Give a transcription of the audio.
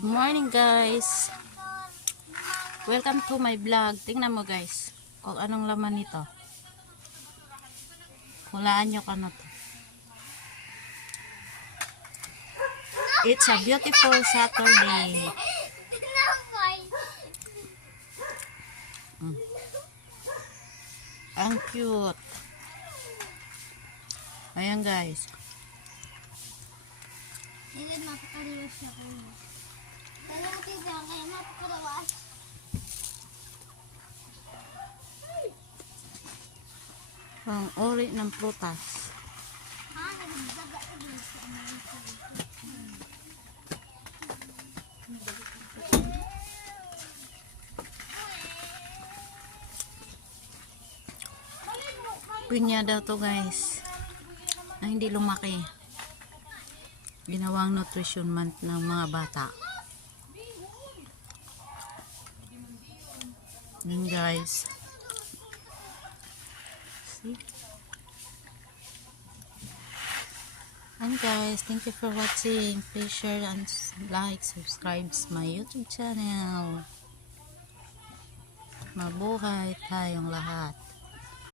Good morning guys. Welcome to my vlog. Tingnan mo guys kung anong laman nito. Hulaan nyo kung ano to. It's a beautiful Saturday. Ang cute. Ayan guys. Hindi mapakalawas siya ko. Talagang siya kaya mapakalawas. Ang ori ng prutas. Ha? Nagdaga ka din sa Pinya daw to guys. Na hindi lumaki. Ginawang nutrition month ng mga bata. Yun guys. See? And guys, thank you for watching. Please share and like, subscribe to my YouTube channel. Mabuhay tayong lahat.